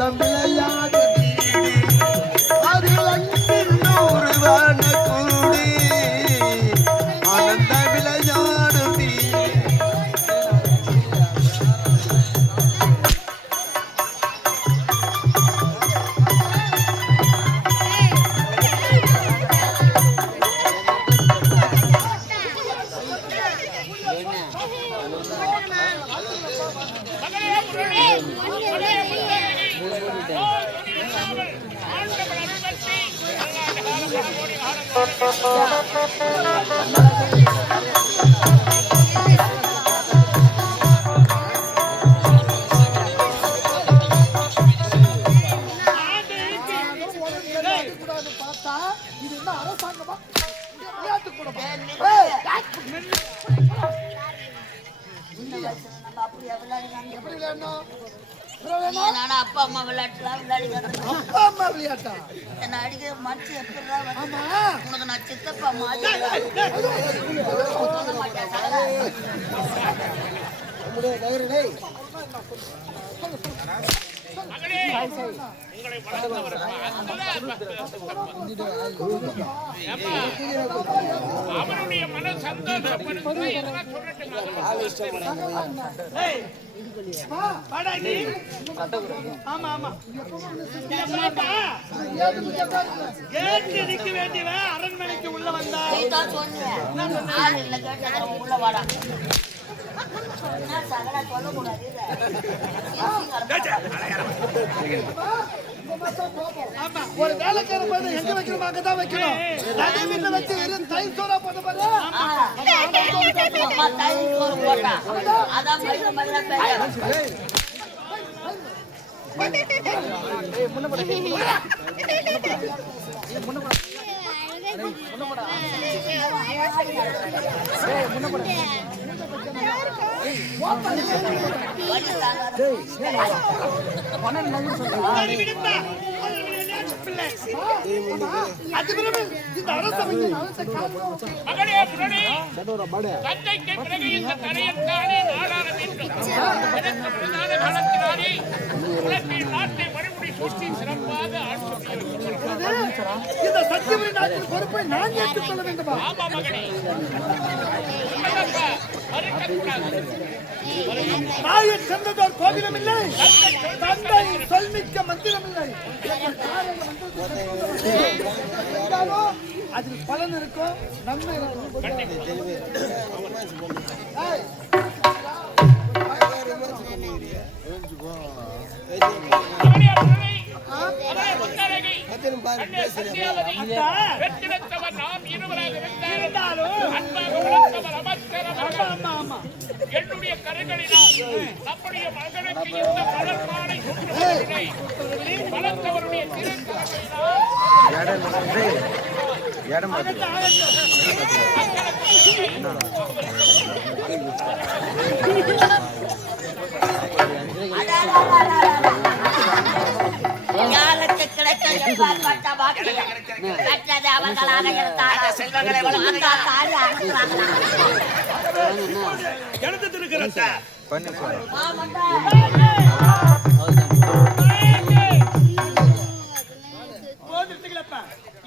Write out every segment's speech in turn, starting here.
ஆனந்தம் விளையாடு அதில் அன்பின் ஒருவன கூடி ஆனந்த விளையாடு அப்பா அம்மா விளையாட்டுலாம் அப்பா அம்மா விளையாட்டா என்ன அடிக்க மனசு எப்படி உனக்கு நான் சித்தப்பா அவருடைய மன சந்தோஷப்படுத்தி ஆமா ஆமா நிக்க வேண்டியவ அரண்மனைக்கு உள்ள வந்தா உள்ள வாடா சொல்லக்கூடாது ஒரு வேலைக்கார போது எங்க வைக்கணும் அங்கதான் வைக்கணும் அதே வீட்டுல வச்சு தயிர் சோறா போட்டு பாரு தயிர் சோறு போட்டா அதான் மயில மயில தந்தைக்கு பிறகு இந்த தரையத்தானே நாடாள வேண்டும் எனக்கு பிரதான காலத்தினாலே உலகில் நாட்டை மறுபடி சுற்றி சிறப்பாக ஆட்சி இந்த சத்தியவரி நாட்டின் பொறுப்பை நான் ஏற்றுக்கொள்ள வேண்டுமா? ஆமா மகனே தாயை சென்றதோர் கோவிலும் இல்லை தந்தை சொல்மிக்க மந்திரம் இல்லை அதில் பலன் இருக்கும் நன்மை நாம் இருவராக இருந்தாலும் அன்பாக வளர்த்தவர் அமைச்சர் என்னுடைய கரைகளினால் நம்முடைய மகனுக்கு இந்த பலன்மானை வளர்த்தவருடைய யாருக்கு கிடைக்க எவ்வாறுபட்ட வாக்கியம் கற்றது அவர்களாக இருந்தார்கள் செல்வங்களை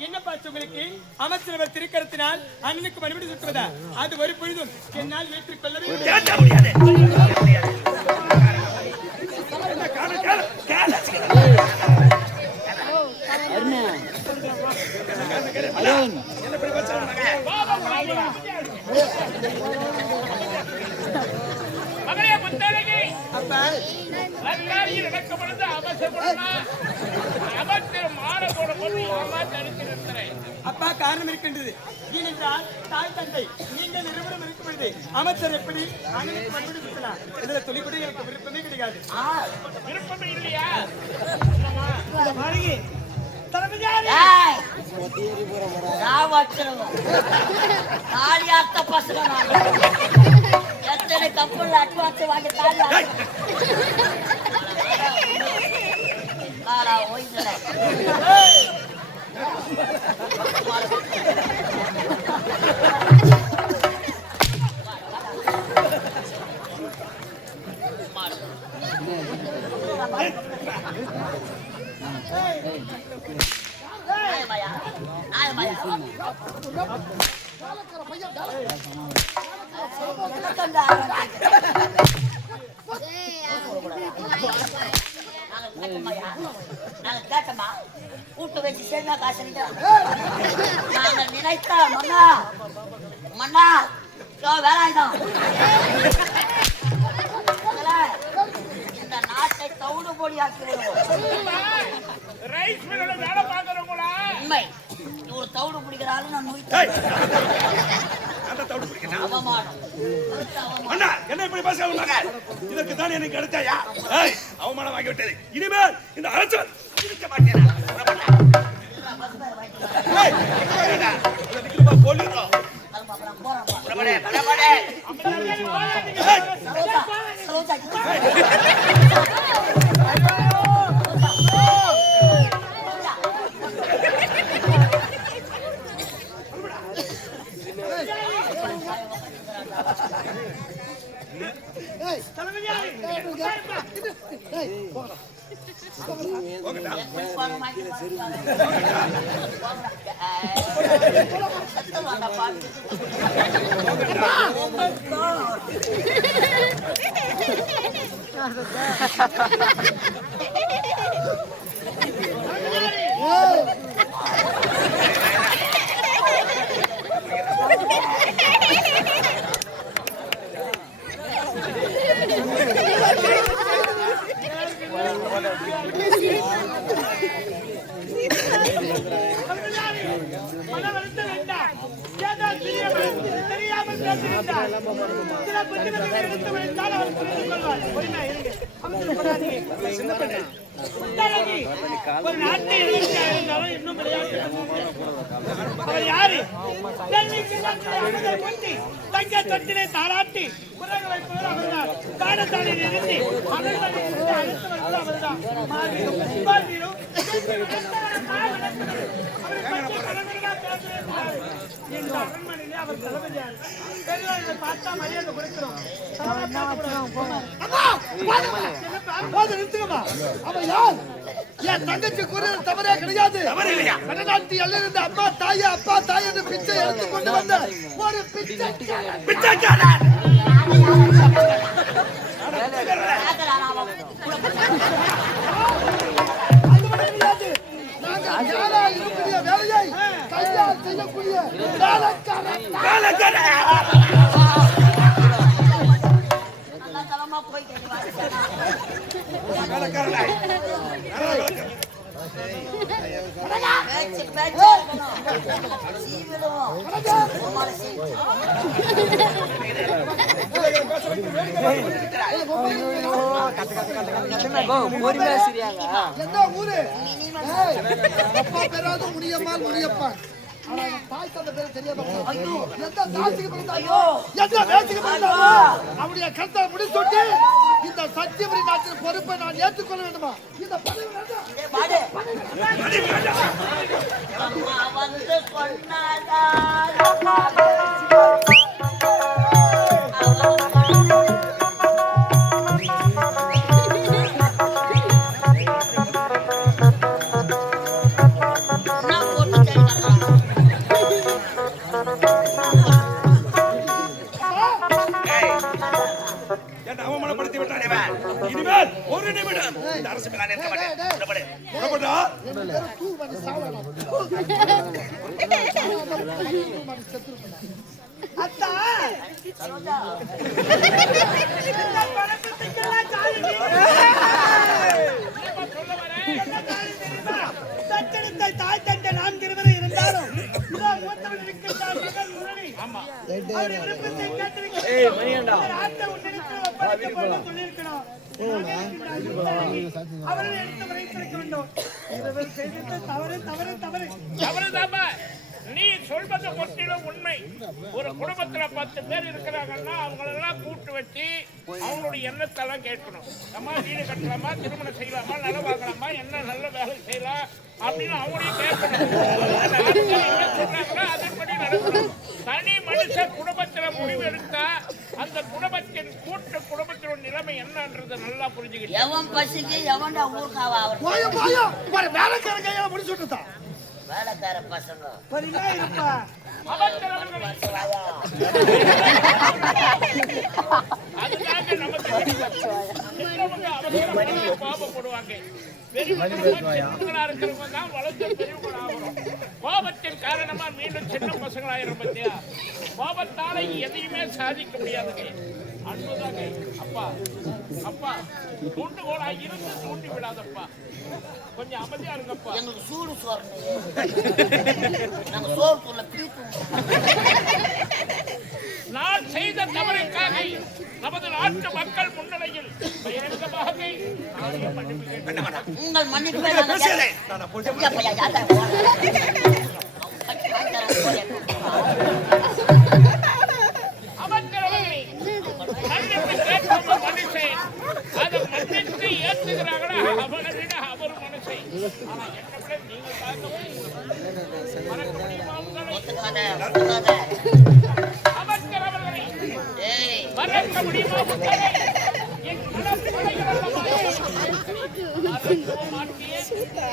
என்னப்பா உங்களுக்கு அமைச்சரவர் திருக்கரத்தினால் அண்ணனுக்கு மறுபடி சுற்றுவதா அது ஒரு பொழுதும் என்னால் ஏற்றுக்கொள்ளவே முடியாது. மகளே முத்தழகி வரலாறில் நடக்கப்படுது அமைச்சர் மாற போட போது தடுத்திருக்கிறேன். அப்பா காரணம் இருக்கின்றது. ஏனென்றால் தாய் தந்தை நீங்கள் இருவரும் இருக்கும் பொழுது அமைச்சர் எப்படி அண்ணனுக்கு மறுபடி சுற்றலாம் இதுல துளிப்படி எனக்கு விருப்பமே கிடையாது. விருப்பமே இல்லையா? எத்தனை கப்பல் அட்வான்ஸ் வாங்கி தாலி நாயமாயா நாயமாயா வேலைக்கார பையன் நாங்க கேட்டோமா கூட்டு வச்சு சேர்ந்தா காசு நாங்க நினைத்தா மன்னா மன்னா வேலாயுதம் இந்த நாட்டை தவுடு பொடி ஆக்கிடுவோம். ரைஸ் மில்ல வேலை பார்க்கறவங்களா உண்மை ஒரு தவுடு பிடிக்கிற ஆளு நான் அவமானம் அண்ணா என்ன இப்படி பேசுறாங்க? இதற்கு தான் எனக்கு கிடைச்சாயா? அவமானம் ஆகி விட்டது. இனிமேல் இந்த அரசன் இருக்க மாட்டேன். போலிடுறோம். ஒரு நாட்டை இன்னும் அவர் யாரு தங்க தொட்டிலே தாராட்டி குரல் வைப்பவர் அவர்தான். காடத்தாளில் இருந்து அவர்தான் அடுத்து வருவது அரண்மனையிலே அவர் தளபதியார். பெரியவர்களை பார்த்தா மரியாதை கொடுக்கிறோம். அவன் யார்? என் தங்கச்சி கூறியது தவறே கிடையாது. வடநாட்டு எல்லையிலிருந்து அம்மா தாய் அப்பா தாய் என்று பிச்சை எடுத்துக் கொண்டு வந்த ஒரு பிச்சைக்காரன். நாங்கள் யாரா இருக்கக்கூடிய வேலையை கையால் செய்யக்கூடிய வேலைக்காரன். என்ன ஊரு? அப்பா பேராது முனியம்மாள் முனியப்பான். ஆனா தாய் தந்த பேரு தெரியாம எந்த தாசிக்கு பிறந்தாயோ எந்த வேசிக்கு பிறந்தாயோ அவருடைய கருத்தை முடிச்சுட்டு இந்த சத்தியபுரி நாட்டின் பொறுப்பை நான் ஏற்றுக்கொள்ள வேண்டுமா? இந்த பதவி அவமானப்படுத்தி விட்டானே. இனிமேல் ஒரு நிமிடம் இந்த அரசு மேல நிற்க மாட்டேன். அத்தா தாய் தந்தை நான்கு இருவரை இருந்தாலும் அவருடைய விருப்பத்தை அவரை எடுத்து வைத்திருக்க வேண்டும். தவறு நீ சொல்வது முற்றிலும் உண்மை. ஒரு குடும்பத்துல 10 பேர் இருக்கிறாங்கன்னா அவங்களெல்லாம் கூட்டு வச்சு அவங்களுடைய எண்ணத்தெல்லாம் கேட்கணும். அம்மா வீடு கட்டலாமா, திருமணம் செய்யலாமா, நிலம் வாங்கலாமா, என்ன நல்ல வேலை செய்யலாம் அப்படின்னு அவங்களையும் கேட்கணும். அதன்படி நடக்கணும். தனி மனுஷன் குடும்பத்துல முடிவு எடுத்தா அந்த குடும்பத்தை குடும்பத்தின் கூட்டு குடும்பத்தினோட நிலைமை என்னன்றது நல்லா புரிஞ்சுக்கிட்டு எவன் பசிக்கு எவன்டா ஊருக்காவா அவர் போய போய ஒரு வேலைக்கார கையால முடிச்சு விட்டுதான் வேலைக்கார பசங்க பரிலா இருப்பா அமைச்சர் அவர்களே, அதுதாங்க நமக்கு சின்னவங்க அவசரப்பட்டு கோபப்படுவாங்க. பெரியவங்களா இருக்கிறவங்க தான் வளர்ந்து பெரியவங்களா ஆகணும். கோபத்தின் காரணமா மீண்டும் சின்ன பசங்களாயிரும் பத்தியா. கோபத்தால எதையுமே சாதிக்க முடியாதுங்க. அன்புதாங்க. அப்பா அப்பா தூண்டுகோலா இருந்து தூண்டி விடாதப்பா. கொஞ்சம் அமைதியா இருங்கப்பா. எங்களுக்கு சூடு சோறு நாங்க சோறுக்குள்ள பீத்து நான் செய்த தவறுக்காக நமது நாட்டு மக்கள் முன்னிலையில் பகிரங்கமாக நானே மன்னிப்பு கேட்கிறேன். உங்கள் மன்னிப்பை நாங்க பேசாதே. செஞ்ச பையா யாத்தா அமைச்சரவர்களே, மன்னிப்பு கேட்கும் மனுஷன் அதை மன்னித்து ஏற்றுகிறார்களா அவனை விட அவர் மனுஷன். ஆனா என்ன விட நீங்கள் பார்க்கவும் மறக்க முடியுமா உங்களை? ஒத்துக்காத அமைச்சரவர்களே, ஏய் மறக்க முடியுமா உங்களை? என் மனப்படைகள் அல்லவா மறக்கவும் மாட்டேன்,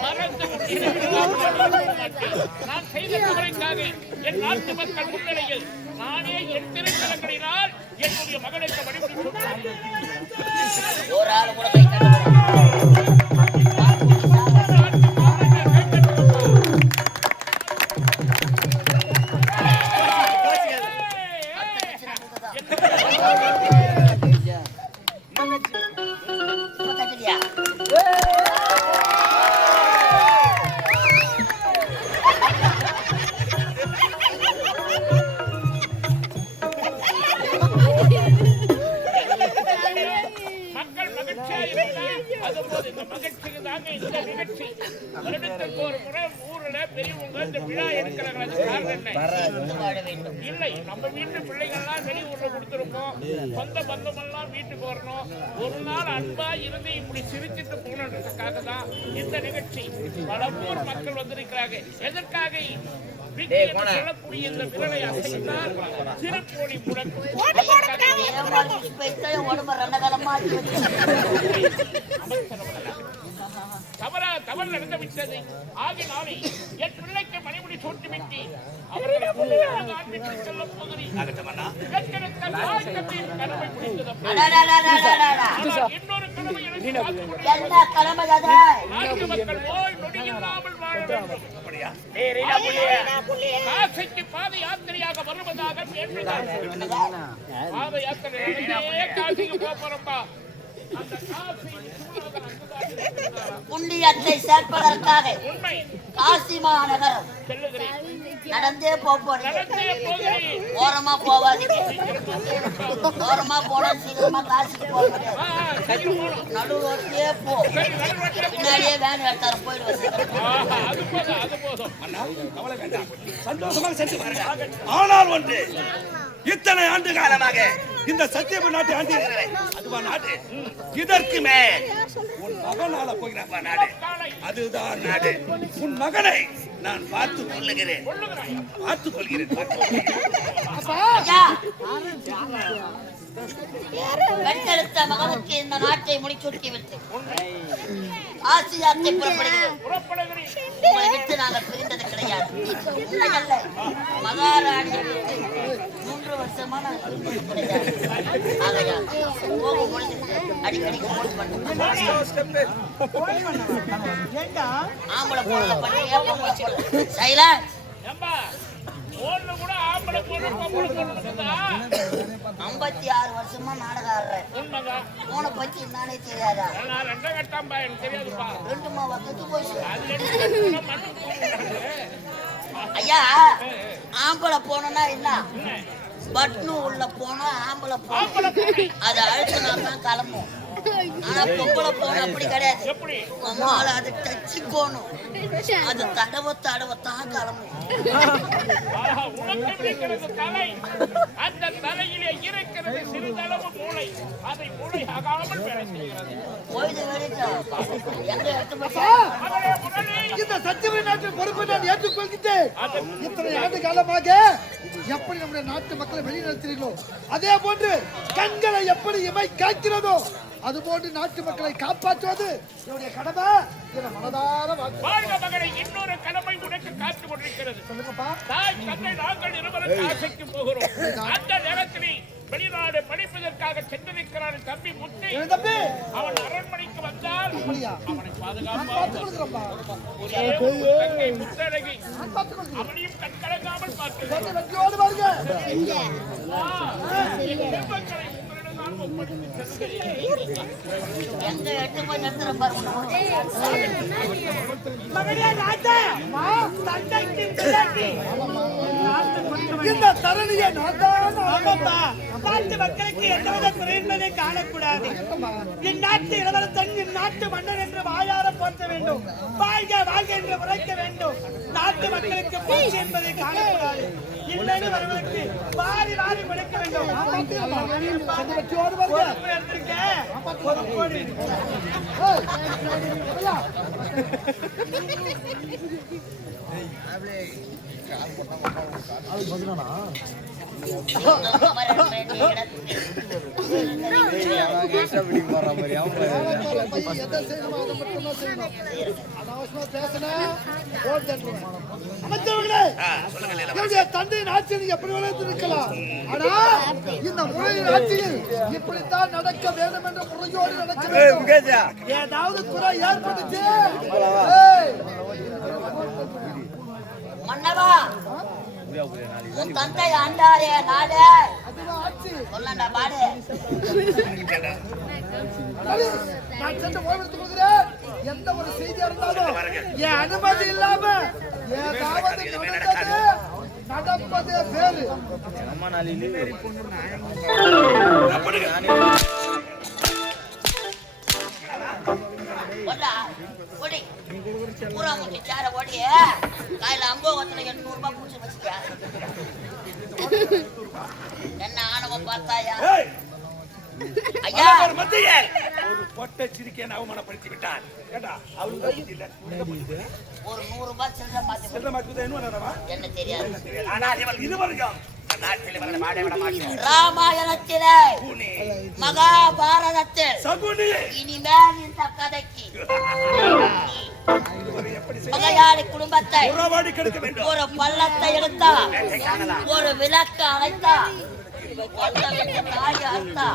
மறந்து மாட்டேன். நான் செய்த தவறுக்காக என் நாட்டு மக்கள் முன்னிலையில் நானே என் திருத்தலங்களினால் என்னுடைய மகனுக்கு வழிபடி சொன்னேன். ஒரு ஆள் கூட கை தட்டல தட்டலையா மக்கள் மகிழ்ச்சியா இருந்தா அதுபோது இந்த மகிழ்ச்சிக்கு தாங்க இந்த நிகழ்ச்சி. வருடத்திற்கு ஒரு முறை ஊர்ல பெரியவங்க இந்த விழா எடுக்கிறாங்க. அது காரணம் என்ன? வாழ வேண்டும் இல்லை, நம்ம வீட்டு பிள்ளைகள்லாம் வெளியூர்ல கொடுத்துருப்போம். சொந்த பந்தமெல்லாம் வீட்டுக்கு வரணும். ஒரு நாள் அன்பா இருந்து இப்படி சிரிச்சுட்டு போனதுக்காக தான் இந்த நிகழ்ச்சி. பல ஊர் மக்கள் வந்திருக்கிறாங்க. எதற்காக? விக்கி என்று சொல்லக்கூடிய இந்த விரலை அசைத்தால் சிறுபோலி முழங்கும். உடம்பு ரெண்டகாலமா தவறு நடந்து விட்டது. ஆகினாலே என் பிள்ளைக்கு மணிமுடி சூட்டிவிட்டு அவர்களை முன்னிலையாக ஆண்பித்து செல்லப் போகிறேன். பெற்றெடுத்த தாய்க்கத்தின் கனவை முடித்ததப்பா. ஆனால் இன்னொரு கனவு எனக்கு காத்துக் கொண்டிருக்கிறது. என்ன கிளம்ப நாட்டு மக்கள் நோய் நொடி இல்லாமல் வாழ வேண்டும். காசிக்கு பாத யாத்திரையாக வருவதாக பேசுகிறார். பாத யாத்திரை காசிக்கு போறப்பா. அந்த காசி புண்ணியத்தை சேர்ப்பதற்காக உண்மை காசி மாநகரம் செல்லுகிறேன். நடந்தே போறீங்க. நடந்தே போகிறேன். ஓரமா போவாதீங்க. ஓரமா போனா சீக்கிரமா காசுக்கு போக முடியாது. நடு ரோட்லயே போ. பின்னாடியே வேன் எடுத்தாரு போயிடுவாங்க. அது போதும், அது போதும். கவலை வேண்டாம். சந்தோஷமாக சென்று பாருங்க. ஆனால் ஒன்று, இத்தனை ஆண்டு காலமாக இந்த சத்தியபுர நாட்டை ஆண்டு அதுவா நாடு. இதற்கு மேல் உன் மகனால போகிறாப்பா நாடு. அதுதான் நாடு. உன் மகனை நான் பார்த்து கொள்ளுகிறேன். பார்த்துக் கொள்கிறேன். ஐயா, பெற்றெடுத்த மகனுக்கு இந்த நாட்டை முடிச்சூட்டி விட்டு ஆசி யாத்திரை புறப்படுகிறேன். உங்களை விட்டு நாங்கள் பிரிந்தது கிடையாது. உண்மையல்ல, மகாராணி 3 வருஷமா நாங்கள் பிரிந்தது கிடையாது. ஆகையால் போகும் பொழுது அடிக்கடி போன் பண்ணுங்க. ஆம்பளை போன பண்ணி பொம்பளை போன சைலன்ஸ். ஏம்பா, போன்ல கூட ஆம்பளை பொண்ணு பொம்பளை பொண்ணு இருக்குதா? 56 வருஷமா நாடகம் ஆடுறேன். உண்மைதான். போனை பத்தி என்னன்னே தெரியாதா? நான் ரெண்டை கட்டாம்பா, எனக்கு தெரியாதுப்பா. 2 மாவட்டத்து போச்சு. அது என்ன மண்ணு போடுறாங்க. ஐயா, ஆம்பளை போனா என்ன? பட்னு உள்ள போனா ஆம்பளை போன அது அழுத்தினா தான் கிளம்பும். ஆனா பொம்பளை போன அப்படி கிடையாது. எப்படி நம்மால அது டச்சுக்கோணும். அது தடவத்தான் கிளம்பும். ஆஹா, உனக்கு இருக்கிறது தலை, அந்த தலையிலே இருக்கிறது சிறிதளவு மூளை. அதை மூளை ஆகாமல் வேலை செய்கிறது. போயிடு வேலைக்கு எங்க எடுத்து போய் மகளே, முரளி, இந்த சத்தியவதி நாட்டின் பொறுப்பை நான் ஏற்றுக்கொள்கிறேன். இத்தனை ஆண்டு காலமாக எப்படி நம்முடைய நாட்டு மக்களை வெளிநடத்துறீங்களோ அதே போன்று கண்களை எப்படி இமை காக்கிறதோ அதுபோன்று நாட்டு மக்களை காப்பாற்றுவது என்னுடைய கடமை. என மனதார வாழ்க மகளே, இன்னொரு கடமை உனக்கு காத்துக் கொண்டிருக்கிறது. சொல்லுங்கப்பா. தாய் தந்தை நாங்கள் இருவரும் ஆசைக்கு போகிறோம். அந்த நேரத்தில் வெளிநாடு படிப்பதற்காக சென்றிருக்கிறான் தம்பி முத்தி. தம்பி அவன் அரண்மனைக்கு வந்தால் அவனை பாதுகாப்பாக பார்த்துக்கொள்கிறோம்பா. தங்கை முத்தழகி பார்த்துக்கொள்கிறோம். அவனையும் கண்கலங்காமல் பார்க்கிறார். வெற்றியோடு வருக. செல்வங்களை உங்களிடம் ஒப்படைத்து செல்கிறேன். எங்க எடுத்து போய் நிறுத்துற பாருங்க. மகனே ராஜா, தந்தைக்கு பிள்ளைக்கு. இந்த தரணியை நான் தான் ஆமாப்பா, நாட்டு மக்களுக்கு எந்தவித குறையின்மையை காணக்கூடாது. இந்நாட்டு இளவரசன் இந்நாட்டு மன்னன் என்று வாயார போற்ற வேண்டும். வாழ்க வாழ்க என்று உரைக்க வேண்டும். நாட்டு மக்களுக்கு பூச்சி என்பதை காணக்கூடாது. இல்லைன்னு வருவதற்கு வாரி வாரி உழைக்க வேண்டும். வெற்றியோடு வருக. பொறுப்பு எடுத்திருக்க, பொறுப்போடு. ஏய், ஐயா. அமரன் வேண்டிய இடத்தில் எதை செய்யணுமோ அதை மட்டும்தான் செய்யணும். அனாவசியமா பேசினா ஓட்டு தட்டுவேன். அமைச்சர்களே, என்னுடைய தந்தையின் ஆட்சியில் எப்படி வேணாலும் இருக்கலாம். ஆனா இந்த முறையின் ஆட்சியில் இப்படித்தான் நடக்க வேண்டும் என்ற முறையோடு நடக்க வேண்டும். ஏதாவது குறை ஏற்பட்டுச்சு ஏய், மன்னவா, உன் தந்தை ஆண்டாரே நாடு அதுதான் ஆட்சி. சொல்லண்டா பாடு. சரி, நான் சென்று ஓய்வெடுத்துக் கொள்கிறேன். எந்த ஒரு செய்தியா இருந்தாலும் என் அனுமதி இல்லாம ஏதாவது நடப்பதே பேரு. ஓடா, ஓடி. பூரா முட்டி சேர ஓடி. காலையில அம்போகத்துல 800 ரூபாய் புடிச்சு வச்சுக்க. என்ன ஆணவம் பார்த்தாயா? ஐயா, ஒரு மத்தியில் ஒரு பொட்டை சிரிக்கேன் அவமானப்படுத்தி விட்டான். கேட்டா அவளுக்கு புத்தி இல்ல. ஒரு 100 ரூபாய் சில்லறை மாத்தி செல்ல மாத்துதா என்ன நடவா? என்ன தெரியாது. ஆனால் இவள் இதுவரைக்கும் நாட்டில் வளர மாட விட மாட்டேன். ராமாயணத்திலே மகாபாரதத்தில் சகுனி இனிமேல் இந்த கதைக்கு மலையாளி குடும்பத்தை உறவாடி கெடுக்க வேண்டும். ஒரு பள்ளத்தை எடுத்தா, ஒரு விளக்கு அணைத்தா, தாய் அறுத்தா,